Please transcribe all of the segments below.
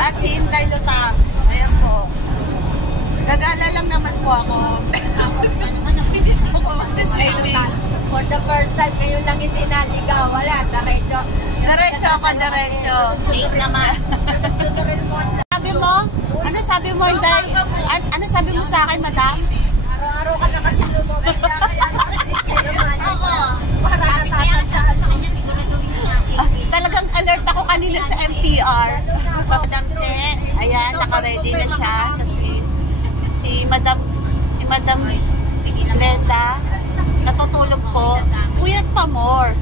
At si Inday Lutang. Ayan po. Gagala lang naman po ako. For the first time, kayo lang hindi naligaw. Wala, diretso. Diretso ako, diretso. Late naman. Sabi mo? Ano sabi mo, Inday? Ano sabi mo sa akin, madam? Araw-araw ka na kasi lumabas na kaya para natatasaan sa kanya siguraduhin niya. Talagang alert ako kanina sa MTR. Madam Che, ayan, naka-ready na siya sa suite. Si Madam Glenda, natutulog po. Puyat pa more.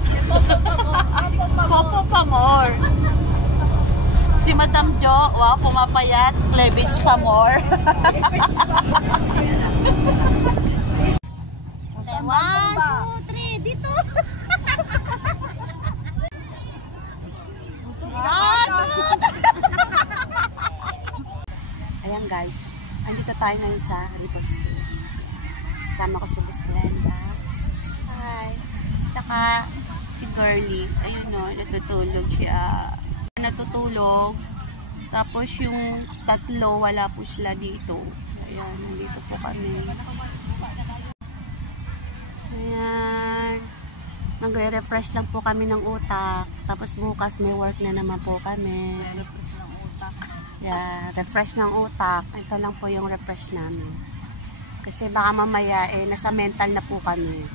Popo pa more. Si Madam Jo, wow, pumapayat. Cleavage pa more. 1, 2, 3, dito. Ayan guys, andito tayo ngayon sa Ripon Street. Kasama ko si Miss Glenda. Hi. Tsaka si Girlie. Ayun o, natutulog siya. Natutulog. Tapos yung tatlo, wala po sila dito. Ayan, nandito po kami. Ayan. Nagre-refresh lang po kami ng utak. Tapos bukas may work na naman po kami. Refresh ng utak. Yeah, refresh ng utak. Ito lang po yung refresh namin. Kasi baka mamaya nasa mental na po kami.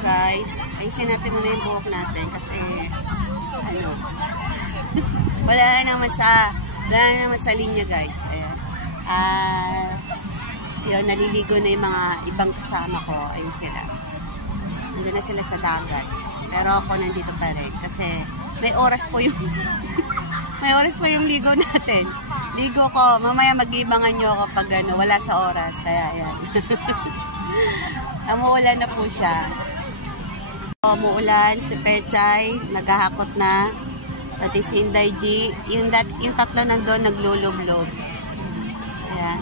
Guys, ayusin natin muna yung buhok natin kasi ano, wala naman sa linya guys. Ayan. Yun, naliligo na yung mga ibang kasama ko. Ayun sila. Nandun na sila sa dagat. Pero ako nandito pa rin. Kasi may oras po yung may oras po yung ligo natin. Ligo ko. Mamaya mag-iibangan nyo ako pag ano, wala sa oras. Kaya ayan. Umuulan na po siya. Umuulan. Si Pechay. Naghahakot na. Pati si Inday G. Yung tatlo nandun naglulog-log. Ayan.